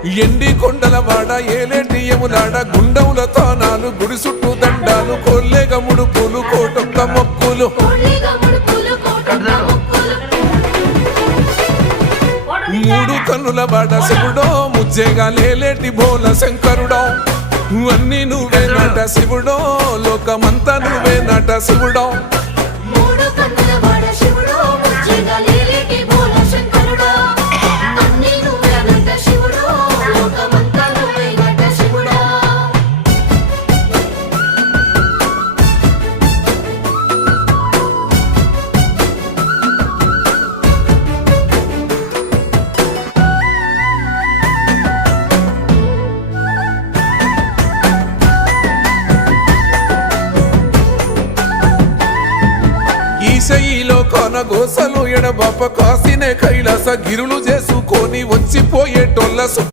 ఎండి కొండల వాడ ఏలేటి యములాడ గుండముల తానాలు గుడి చుట్టూ దండాలు కొల్లేగ ముడుపులు కోటొక్క మొక్కులు మూడు కన్నుల వాడ శివుడో ముజ్జేగా లేలేటి బోల శంకరుడో అన్ని నువ్వే నట శివుడో లోకమంతా నువ్వే నట శివుడో ఈశయిలో కొనగోసలు ఎడబాప కాసినే కైలాస గిరులు చేసుకొని వచ్చిపోయేటోళ్ళ